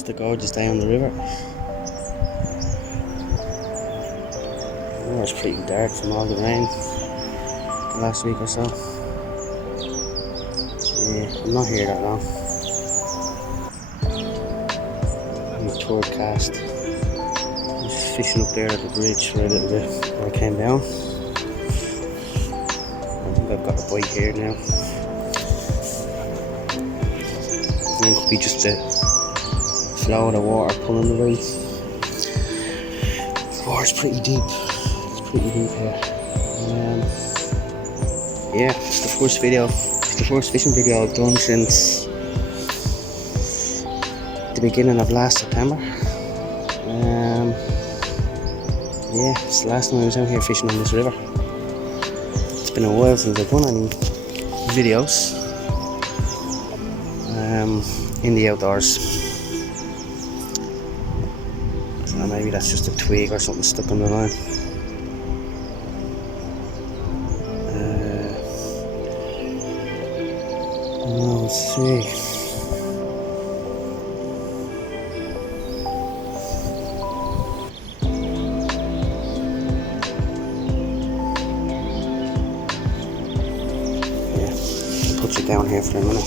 Just a gorgeous day on the river. Oh, it's pretty dark from all the rain the last week or so. Yeah, I'm not here that long. I'm a third cast. I'm just fishing up there at the bridge for a little bit where I came down. I think I've got a bite here now. I think it could be just the flow of the water pulling the bait. The water's pretty deep. It's pretty deep here. Yeah, it's the first video. It's the first fishing video I've done since the beginning of last September. Yeah, it's the last time I was out here fishing on this river. It's been a while since I've done any videos in the outdoors. So maybe that's just a twig or something stuck on the line. Let's see. Yeah, I'll put you down here for a minute.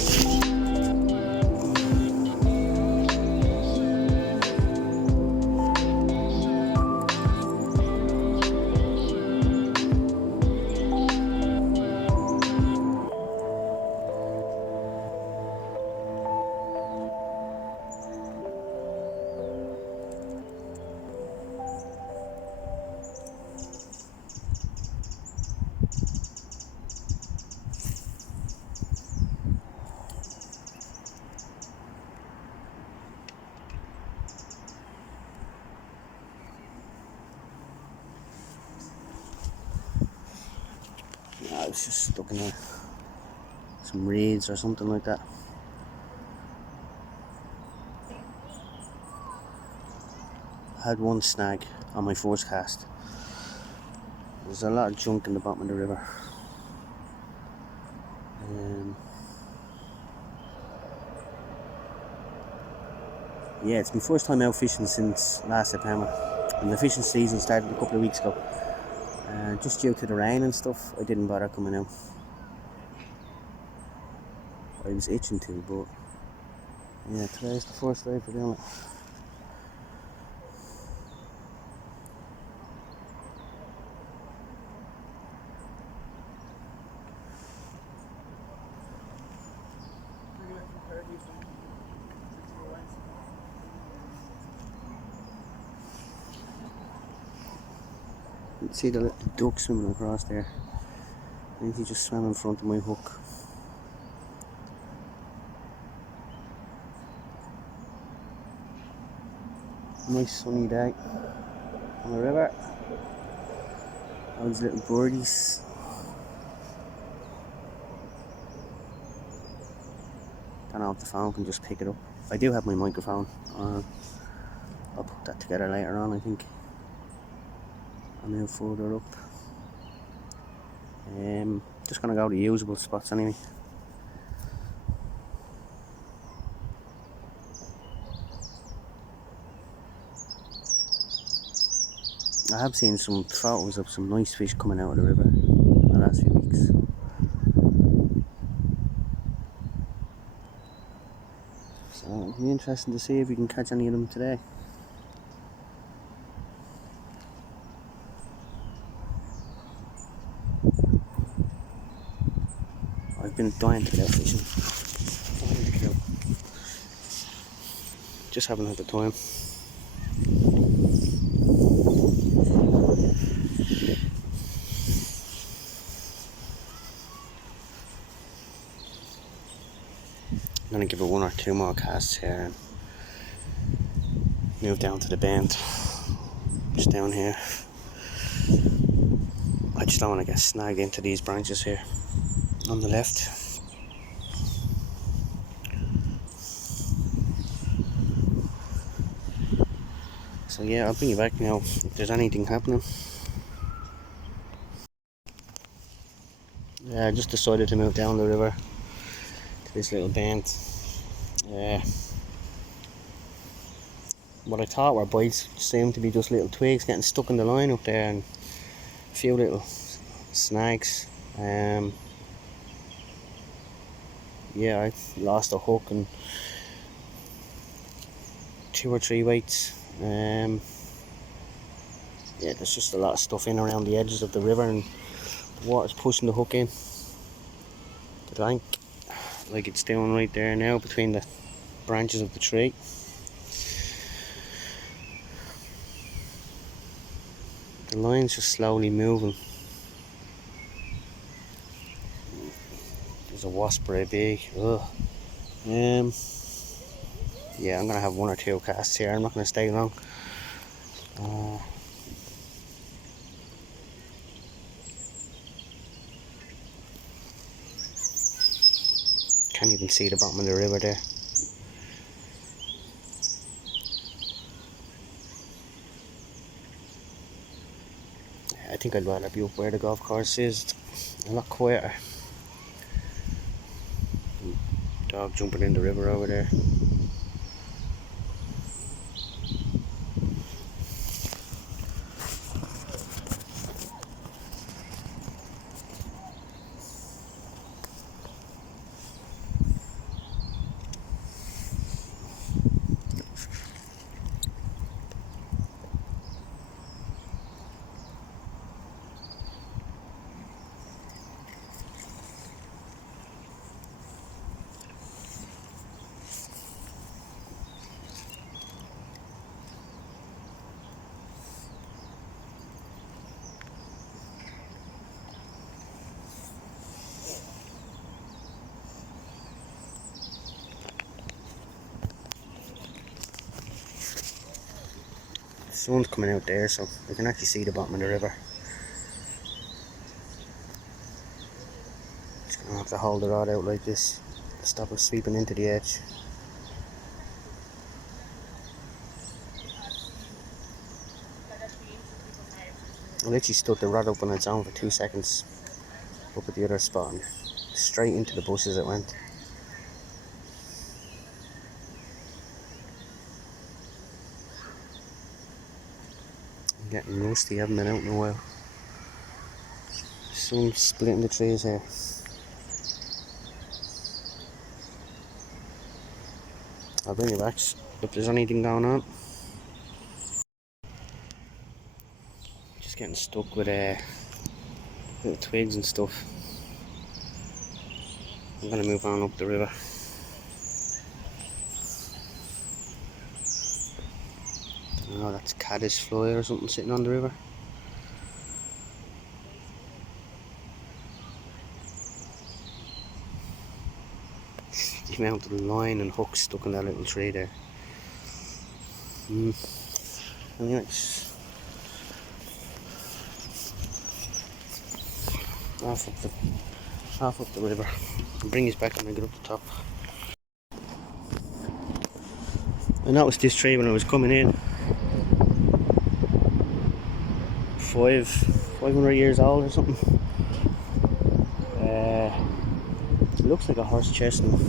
I was just stuck in some reeds or something like that. I had one snag on my first cast. There's a lot of junk in the bottom of the river. Yeah, it's my first time out fishing since last September, and the fishing season started a couple of weeks ago. Just due to the rain and stuff, I didn't bother coming out. I was itching to, but yeah, today's the first day for doing it. You can see the little duck swimming across there. I think he just swam in front of my hook. Nice sunny day on the river. All these little birdies. Don't know if the phone can just pick it up. I do have my microphone. I'll put that together later on, I think. I'm now further up. Just gonna go to usable spots anyway. I have seen some photos of some nice fish coming out of the river in the last few weeks. So it'll be interesting to see if we can catch any of them today. I've been dying to get out fishing. Just haven't had the time. I'm gonna give it one or two more casts here and move down to the bend. Just down here. I just don't want to get snagged into these branches here on the left. So yeah, I'll bring you back now if there's anything happening. Yeah, I just decided to move down the river to this little bend. what I thought were bites seemed to be just little twigs getting stuck in the line up there, and a few little snags. Yeah, I lost a hook and 2 or 3 weights. Yeah, there's just a lot of stuff in around the edges of the river, and the water's pushing the hook in the bank, like it's doing right there now between the branches of the tree. The line's just slowly moving. There's a wasp very big. Ugh. Yeah, I'm gonna have 1 or 2 casts here. I'm not gonna stay long. Can't even see the bottom of the river there. I think I'd rather be up where the golf course is. It's a lot quieter. Dog jumping in the river over there. The sun's coming out there, so I can actually see the bottom of the river. Just gonna have to hold the rod out like this to stop it sweeping into the edge. I literally stood the rod up on its own for 2 seconds up at the other spot, and straight into the bushes it went. I'm getting rusty, I haven't been out in a while. The sun's splitting the trees here. I'll bring you back if there's anything going on. Just getting stuck with little twigs and stuff. I'm gonna move on up the river. I don't know, that's caddis fly or something sitting on the river. The amount of line and hooks stuck in that little tree there. Anyways, half up the river. I'll bring you back when I get up the top. I noticed this tree when I was coming in. 500 years old or something. It looks like a horse chestnut.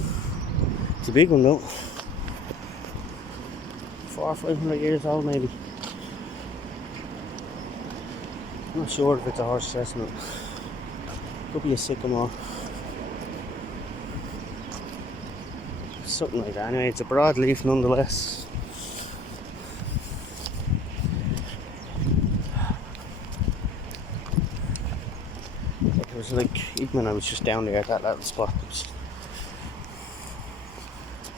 It's a big one though. 400 or 500 years old maybe. I'm not sure if it's a horse chestnut. Could be a sycamore. Something like that. Anyway, it's a broadleaf nonetheless. It was like, even when I was just down there at that little spot, there was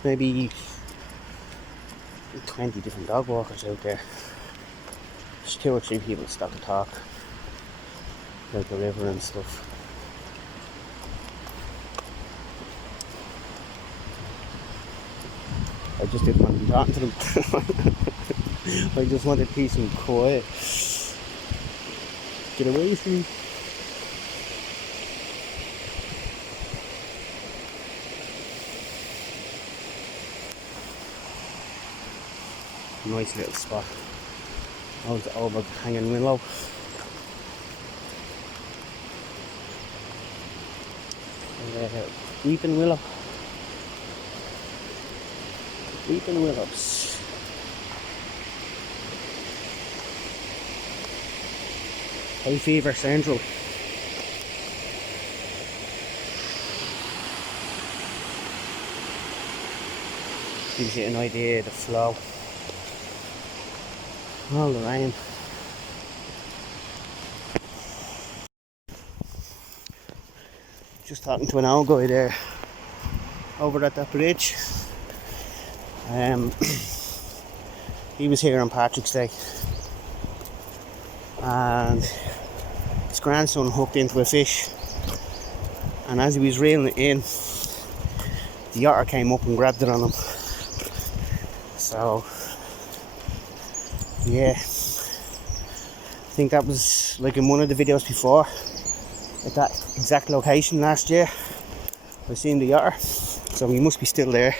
maybe 20 different dog walkers out there. There's 2 or 3 people stop to talk about the river and stuff. I just didn't want to be talking to them. I just wanted peace and quiet. Get away from me. Nice little spot. Oh, the overhanging willow. Weeping willow. Weeping willows. hay fever central. Gives you an idea of the flow. All the rain. Just talking to an old guy there over at that bridge. He was here on Patrick's Day, and his grandson hooked into a fish, and as he was reeling it in, the otter came up and grabbed it on him. So yeah, I think that was like in one of the videos before, at that exact location last year. I seen the otter, so he must be still there.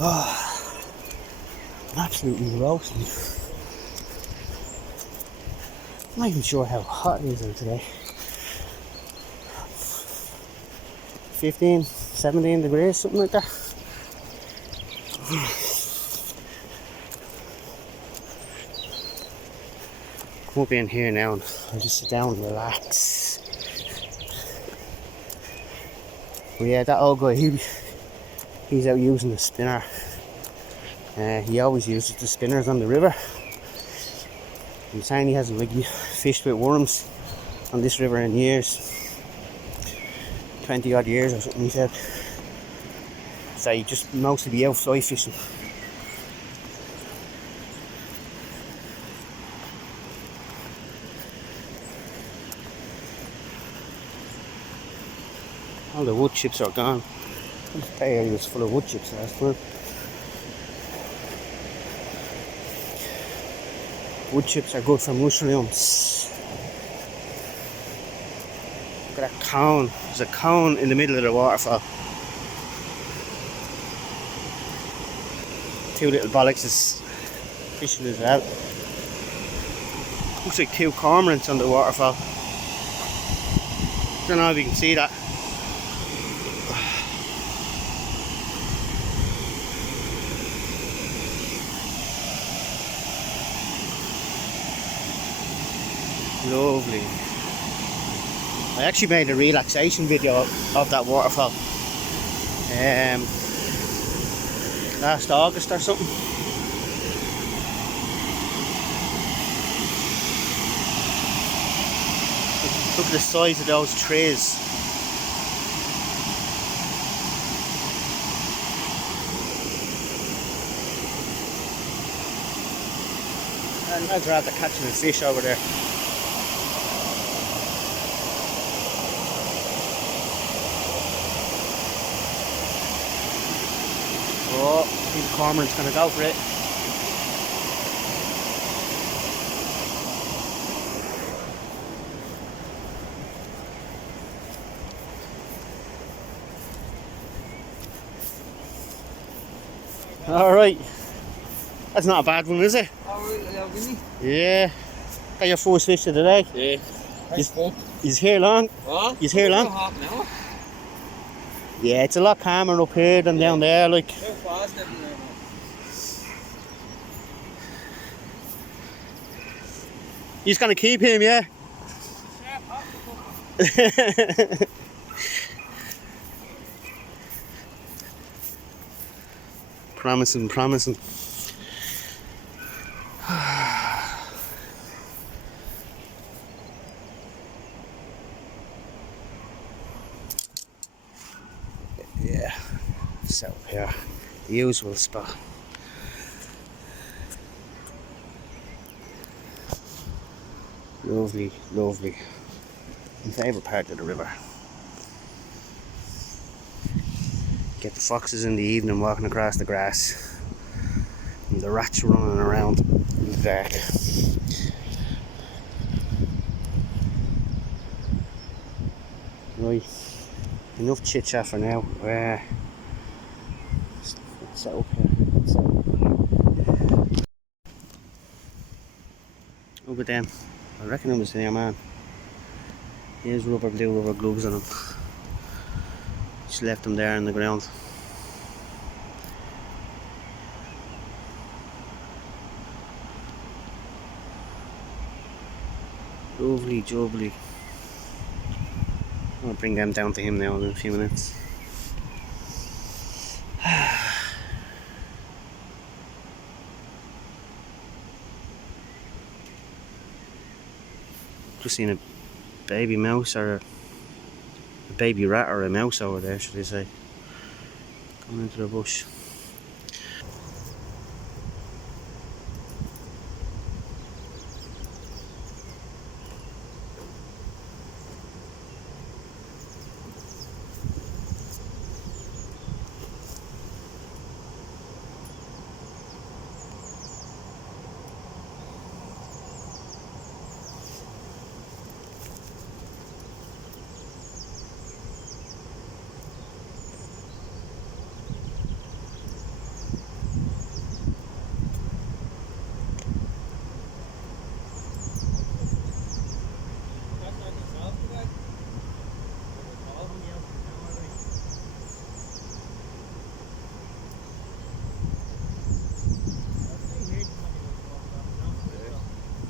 Oh, I'm absolutely roasting. I'm not even sure how hot it is out today. 15, 17 degrees, something like that. Come up in here now and I'll just sit down and relax. But yeah, that old guy, he's out using the spinner. He always uses the spinners on the river. He's saying he hasn't really fished with worms on this river in years. 20 odd years or something, he said. So he just mostly be out fly fishing. All the wood chips are gone. This area was full of wood chips last time. Wood chips are good for mushrooms. Look at that cone. There's a cone in the middle of the waterfall. Two little bollocks is fishing as well. Looks like two cormorants on the waterfall. Don't know if you can see that. Lovely. I actually made a relaxation video of that waterfall last August or something. Look at the size of those trees. And I'd rather catching a fish over there. Oh, I think the cormorant's going to go for it. Alright. That's not a bad one, is it? Yeah. Got your first fish of the day? Yeah. He's here long? What? He's here long? Half an hour. Yeah, it's a lot calmer up here than down there, like. He's gonna keep him, yeah? Promising, promising. Yeah, so here, the usual spot. Lovely, lovely. My favourite part of the river. Get the foxes in the evening walking across the grass, and the rats running around in the dark. Right, enough chit chat for now. Let's set up here. Look at them. I reckon it was there, man. Here's blue rubber gloves on him. Just left them there on the ground. Lovely jubbly. I'll bring them down to him now in a few minutes. Just seen a baby mouse, or a baby rat, or a mouse over there, should I say, coming into the bush.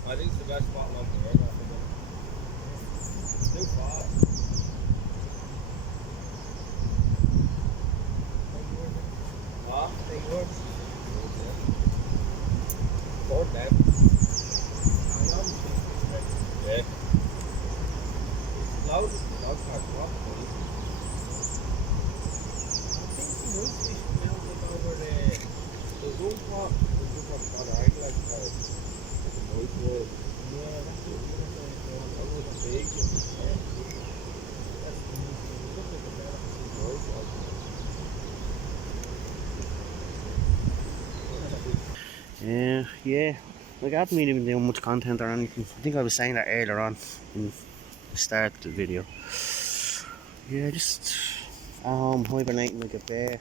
I think it's the best spot along the road. It's too far. Huh? They yours. Ford now. Yeah. Loud. Loud car drop. I think the moose fish melted over the zoom pot. The zoom pot got a hang like that. Yeah, that's it. That was big. Yeah. Like, I haven't really been doing much content or anything. I think I was saying that earlier on in the start of the video. Yeah, just at home hibernating like a bear.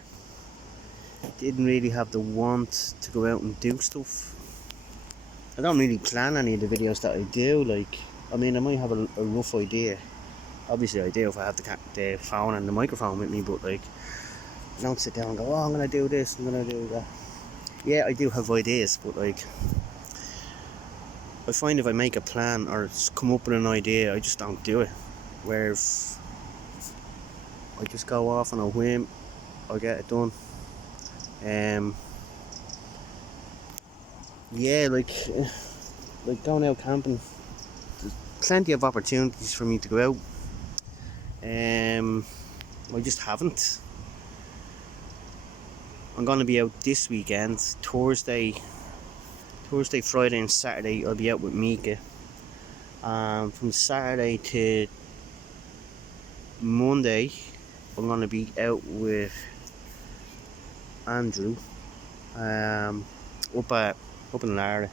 Didn't really have the want to go out and do stuff. I don't really plan any of the videos that I do. Like, I mean, I might have a rough idea. Obviously I do if I have the phone and the microphone with me, but like, I don't sit down and go, oh, I'm gonna do this, I'm gonna do that. Yeah, I do have ideas, but like, I find if I make a plan or come up with an idea, I just don't do it. Whereas I just go off on a whim, I get it done. Yeah, like going out camping, there's plenty of opportunities for me to go out. I just haven't. I'm gonna be out this weekend, Thursday, Friday and Saturday I'll be out with Mika. From Saturday to Monday I'm gonna be out with Andrew, up in Lara,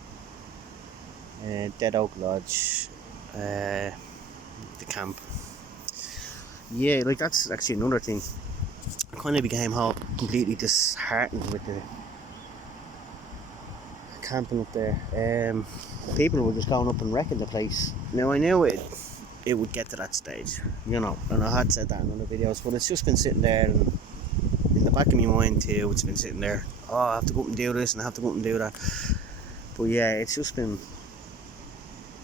Dead Oak Lodge, the camp. Yeah, like, that's actually another thing. I kind of became completely disheartened with the camping up there. People were just going up and wrecking the place. Now, I knew it would get to that stage, you know, and I had said that in other videos, but it's just been sitting there, and in the back of my mind too, it's been sitting there, oh, I have to go up and do this and I have to go up and do that. But yeah, it's just been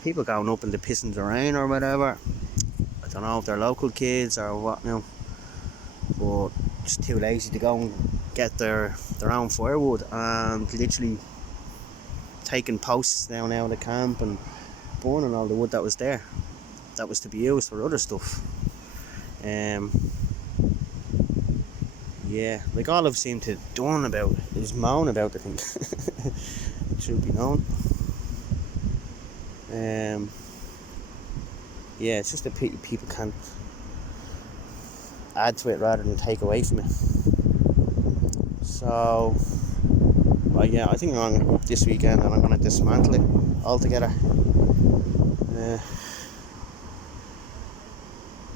people going up and they're pissing the rain or whatever. I don't know if they're local kids or what now, but just too lazy to go and get their own firewood, and literally taking posts down out of the camp and burning all the wood that was there, that was to be used for other stuff. Yeah, like, all I've seemed to have done about it is moan about the thing. It should be known. Yeah, it's just a pity people can't add to it rather than take away from it. So, well, yeah, I think I'm going to go up this weekend and I'm going to dismantle it altogether.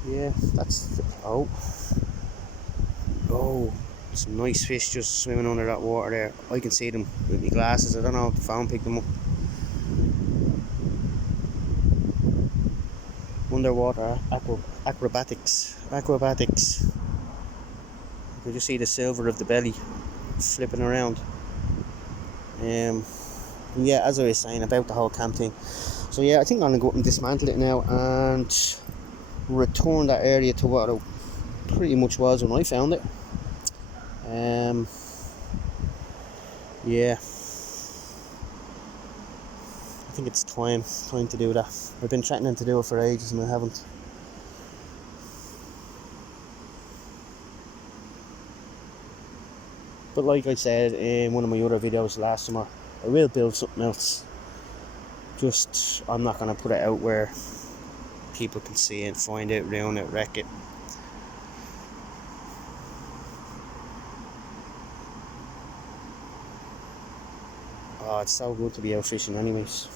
Yeah, that's oh, some nice fish just swimming under that water there. I can see them with my glasses. I don't know if the phone picked them up. Underwater acrobatics. You can just see the silver of the belly flipping around. Yeah, as I was saying about the whole camp thing, So yeah, I think I'm going to go up and dismantle it now and return that area to what it pretty much was when I found it. Yeah, I think it's time to do that. I've been threatening to do it for ages and I haven't. But like I said in one of my other videos last summer, I will build something else. Just, I'm not going to put it out where people can see it, find it, ruin it, wreck it. Oh, it's so good to be out fishing anyways.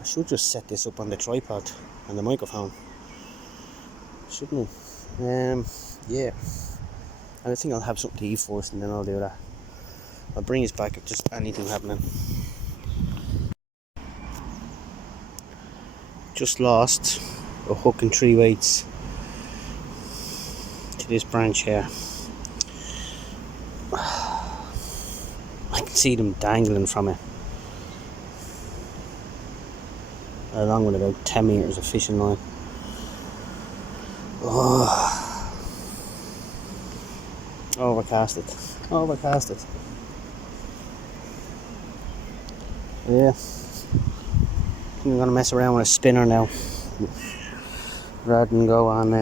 I should just set this up on the tripod and the microphone, shouldn't I? Yeah. And I think I'll have something to eat first and then I'll do that. I'll bring this back if there's anything happening. Just lost a hook and 3 weights to this branch here. I can see them dangling from it, along with about 10 meters of fishing line. Oh. Overcast it. Yeah, I think I'm gonna mess around with a spinner now rather than go on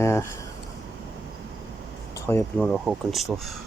tie up another hook and stuff.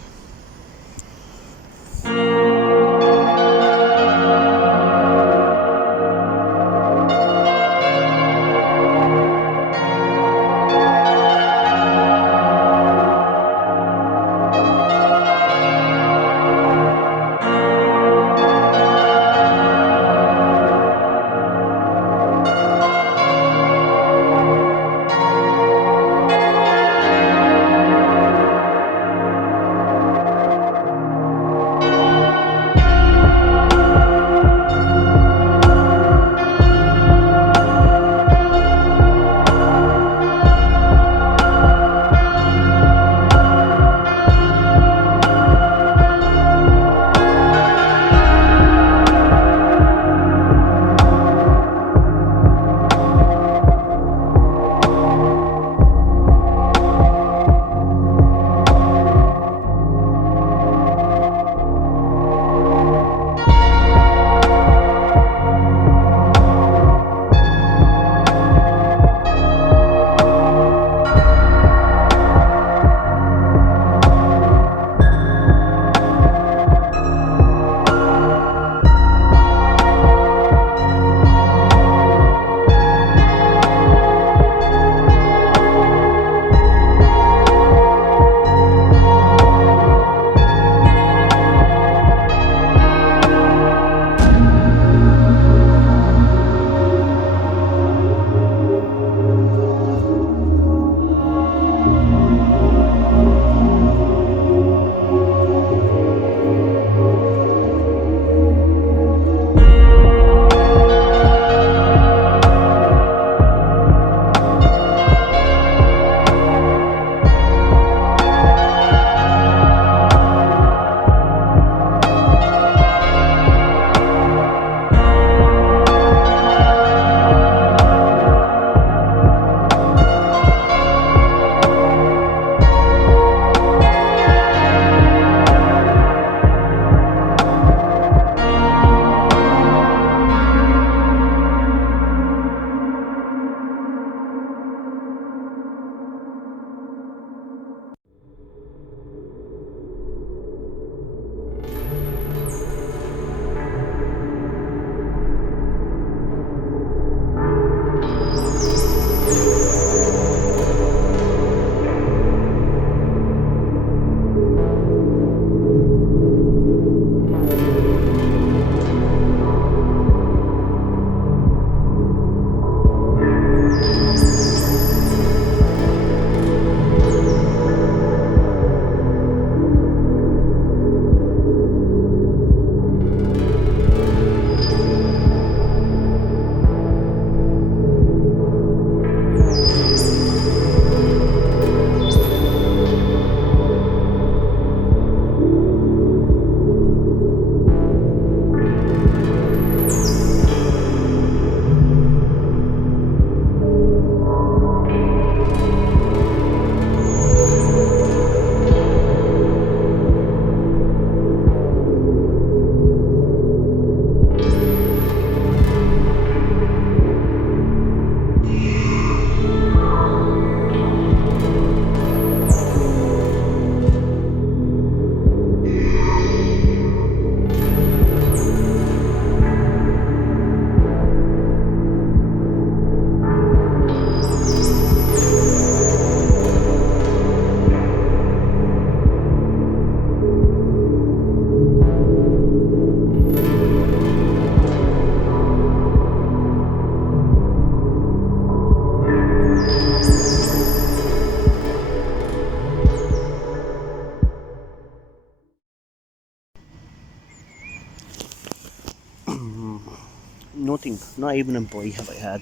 nothing, not even a bite have I had.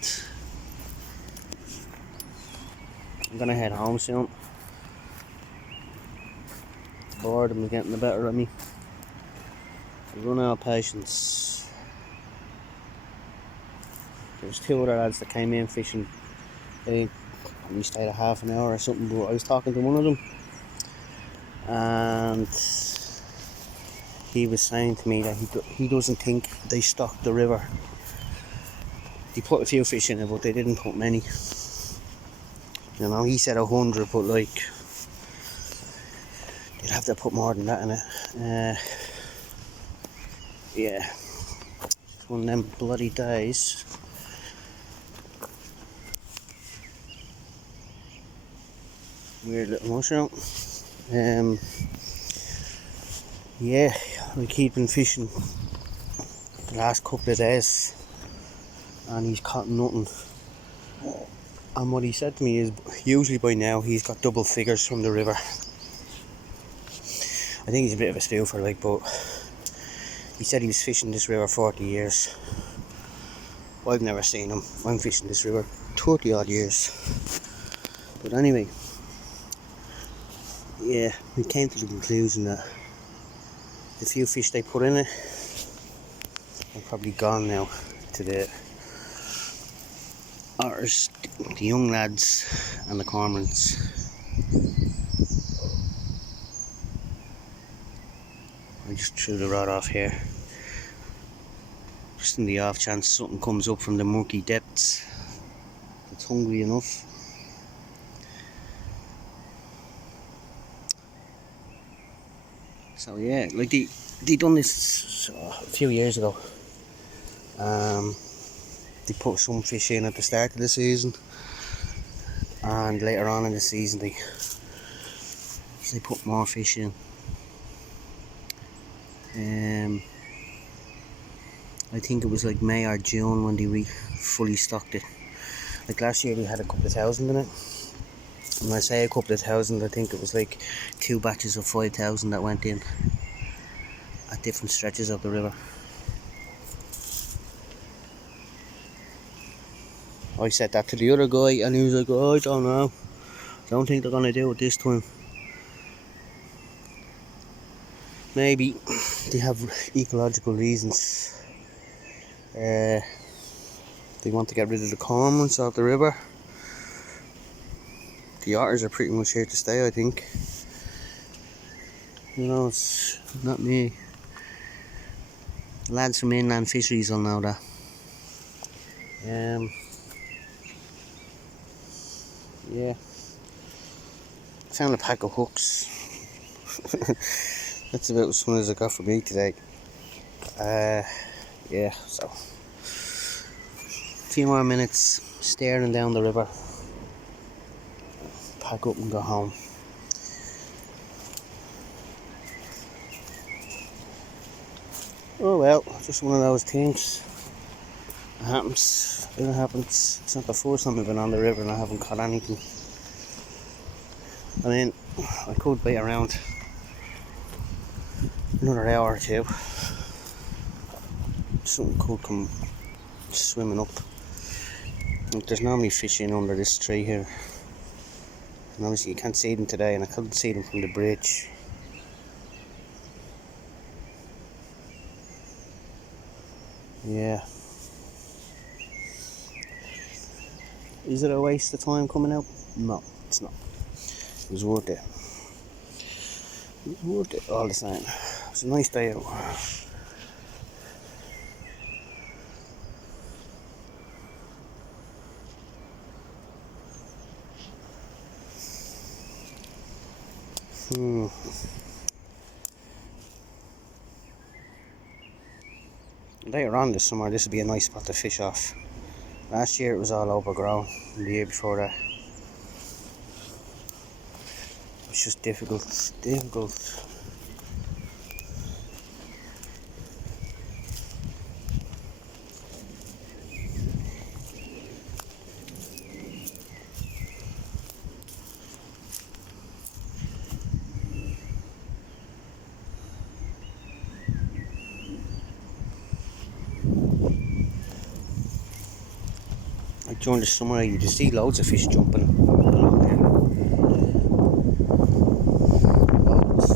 I'm gonna head home soon. Boredom is getting the better of me. I run out of patience. There's two other lads that came in fishing. They only stayed a half an hour or something, but I was talking to one of them, and he was saying to me that he doesn't think they stocked the river. They put a few fish in it, but they didn't put many. You know, he said 100, but like, they'd have to put more than that in it. Yeah, it's one of them bloody days. Weird little mushroom. Yeah, I keep been fishing the last couple of days, and he's caught nothing. And what he said to me is, usually by now he's got double figures from the river. I think he's a bit of a spoofer, like, but he said he was fishing this river 40 years. I've never seen him. I'm fishing this river 30 odd years. But anyway, yeah, we came to the conclusion that the few fish they put in it are probably gone now to the otters, the young lads and the cormorants. I just threw the rod off here, just in the off chance something comes up from the murky depths that's hungry enough. So yeah, like they done this a few years ago. They put some fish in at the start of the season, and later on in the season they put more fish in. I think it was like May or June when they fully stocked it. Like last year they had a couple of thousand in it. When I say a couple of thousand, I think it was like 2 batches of 5,000 that went in at different stretches of the river. I said that to the other guy, and he was like, oh, I don't know. Don't think they're gonna do it this time. Maybe they have ecological reasons. They want to get rid of the cormorants off the river. The otters are pretty much here to stay, I think. You know, it's not me. Lads from inland fisheries will know that. Yeah. Found a pack of hooks. That's about as fun as I got for me today. Yeah, so a few more minutes staring down the river, pack up and go home. Oh well, just one of those things. It happens. It happens. It's not the first time I've been on the river and I haven't caught anything. I mean, I could be around another hour or two. Something could come swimming up. Like, there's normally fish in under this tree here, and obviously you can't see them today, and I couldn't see them from the bridge. Yeah. Is it a waste of time coming out? No, it's not. It was worth it. It was worth it all the same. It was a nice day out. Later on this summer, this would be a nice spot to fish off. Last year it was all overgrown, and the year before that it was just difficult. during the summer you just see loads of fish jumping along here. Loads.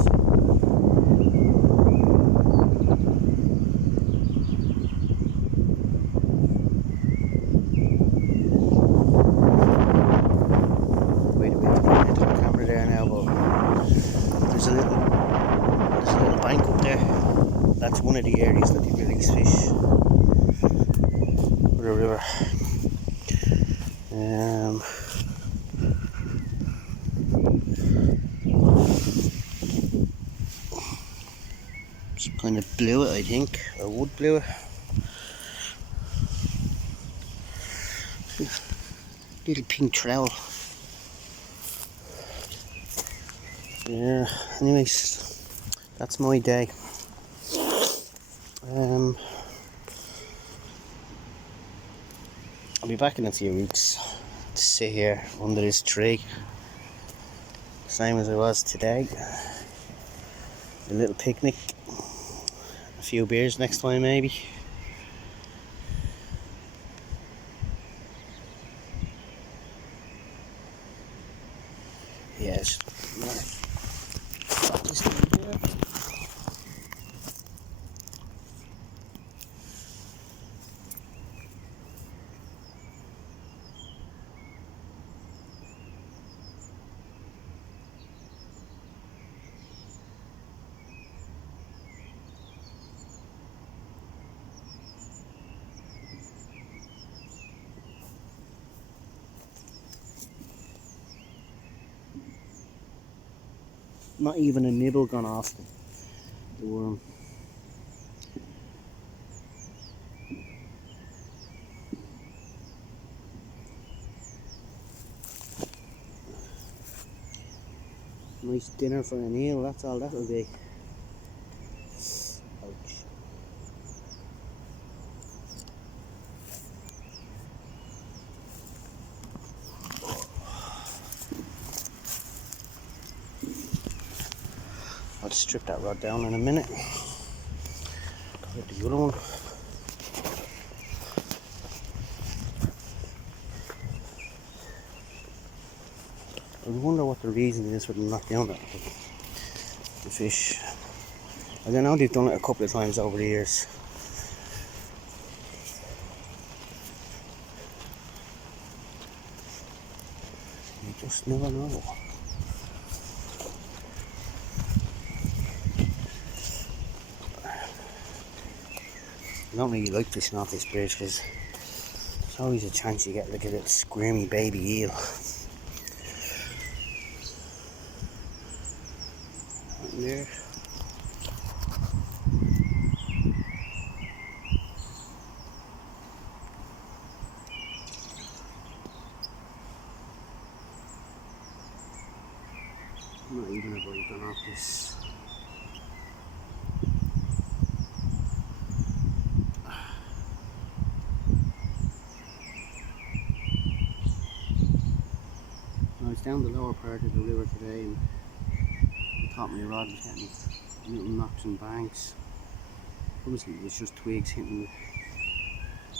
Wait a minute, I have the camera there now, but there's a little bank up there. That's one of the areas that they release fish. Or the river. Some kind of blew it, I think, or wood blew it. Little pink trowel. Yeah, anyways, that's my day. I'll be back in a few weeks to sit here under this tree, same as I was today. A little picnic, a few beers next time maybe. Yeah, it's not even a nibble gone off the worm. Nice dinner for an eel, that's all that'll be. Ouch. I'll strip that rod down in a minute. Got the other one. I wonder what the reason is for them not doing it. The fish. I don't know, they've done it a couple of times over the years. You just never know. I don't really like fishing off this bridge because there's always a chance you get like a little squirmy baby eel. Right there. I'm not even about to go off this. I was down the lower part of the river today and I thought my rod was getting little knocks and bangs. Obviously it was just twigs hitting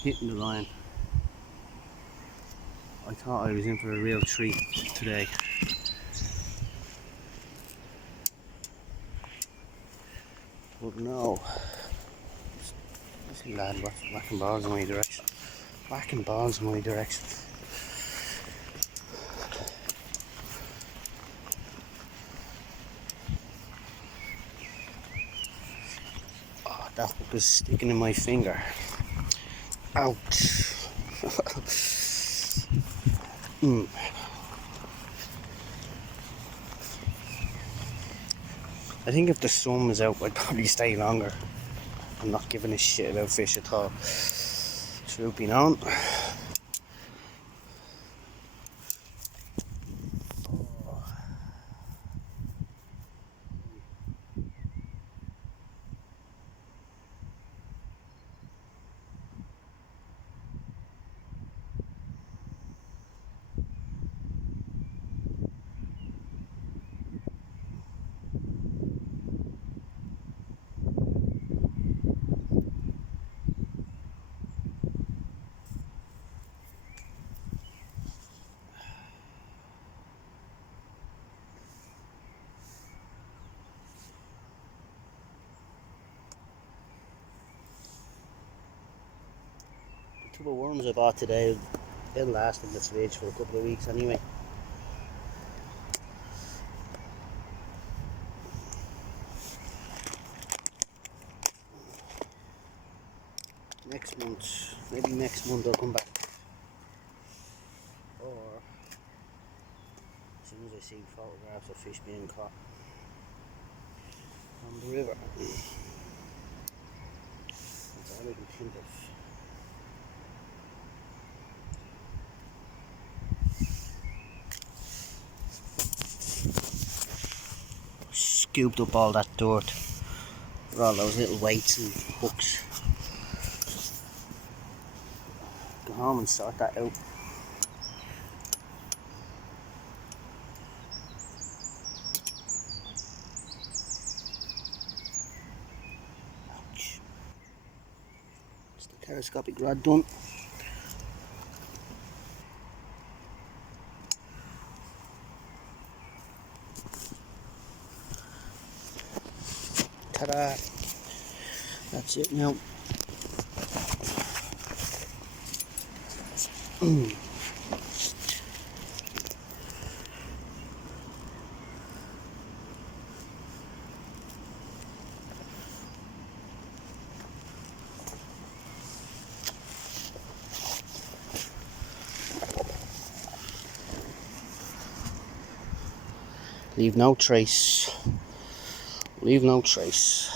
the line. I thought I was in for a real treat today. But no. This lad whacking balls in my direction. Whacking balls in my direction. Oh, that hook is sticking in my finger. Ouch. I think if the sun was out, I'd probably stay longer. I'm not giving a shit about fish at all. Truth be known. Tub of worms I bought today, they'll last in this fridge for a couple of weeks anyway. Next month, maybe next month I'll come back. Or as soon as I see photographs of fish being caught on the river. That's all I can think of. Scooped up all that dirt for all those little weights and hooks. Go home and sort that out. Ouch. It's the telescopic rod done. Ta-da! That's it now. Leave no trace. Leave no trace.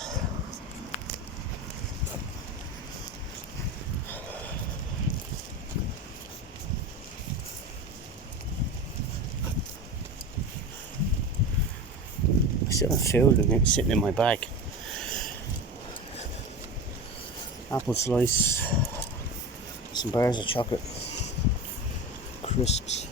I still have food in it sitting in my bag. Apple slice, some bars of chocolate, crisps.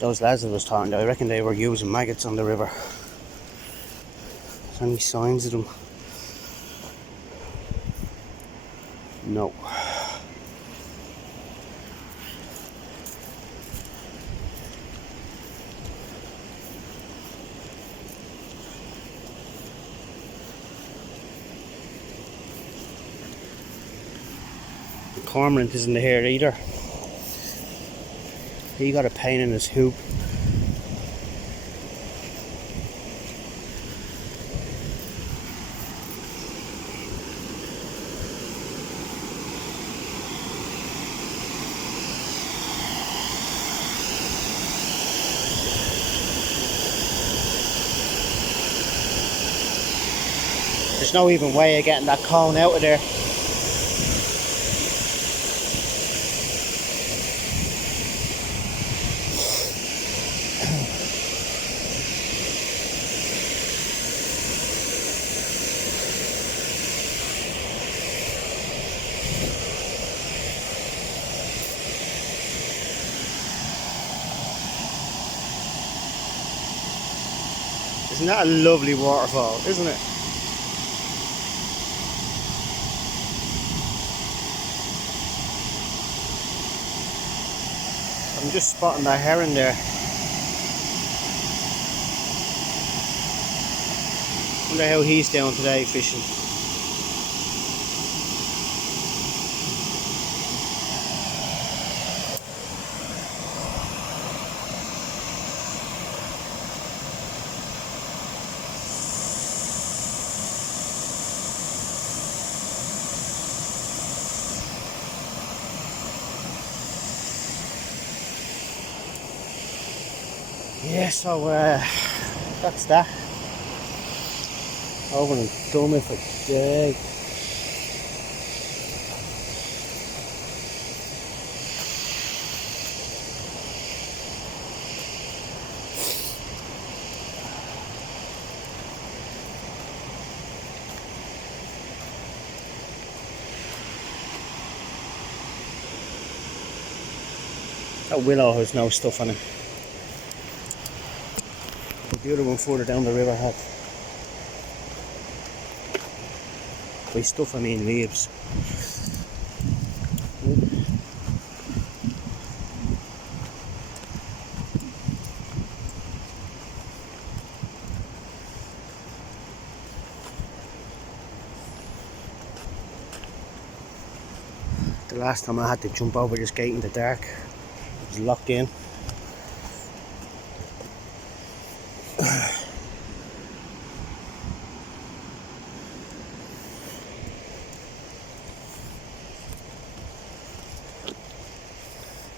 Those lads that was talking to, I reckon they were using maggots on the river. Is there any signs of them? No. The cormorant isn't here either. He got a pain in his hoop. There's no even way of getting that cone out of there. Isn't that a lovely waterfall, isn't it? I'm just spotting that heron there. Wonder how he's doing today fishing. Yeah, so that's that. Over and done with for the day. That willow has no stuff on it. But the other one further down the river had. By stuff I mean leaves. The last time I had to jump over this gate in the dark, it was locked in.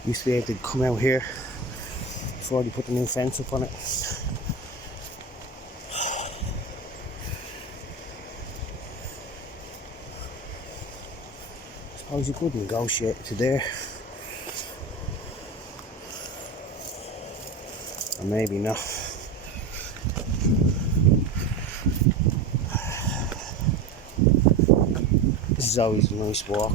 Used to be able to come out here before they put the new fence up on it. Suppose you could negotiate to there. Or maybe not. This is always a nice walk.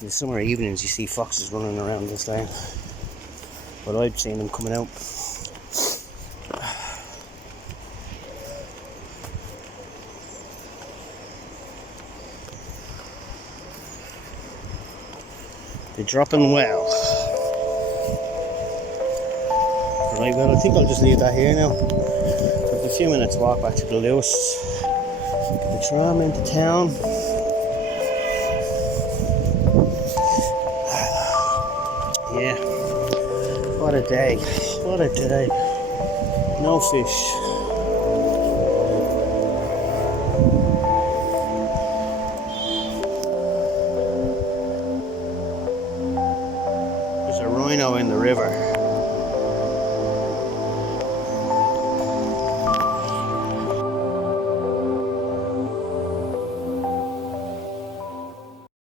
In the summer evenings you see foxes running around this lane, but I've seen them coming out. They're dropping well. Right, well I think I'll just leave that here now. I've a few minutes walk back to the Lewis. Get the tram into town. Yeah, what a day, what a day. No fish. There's a rhino in the river.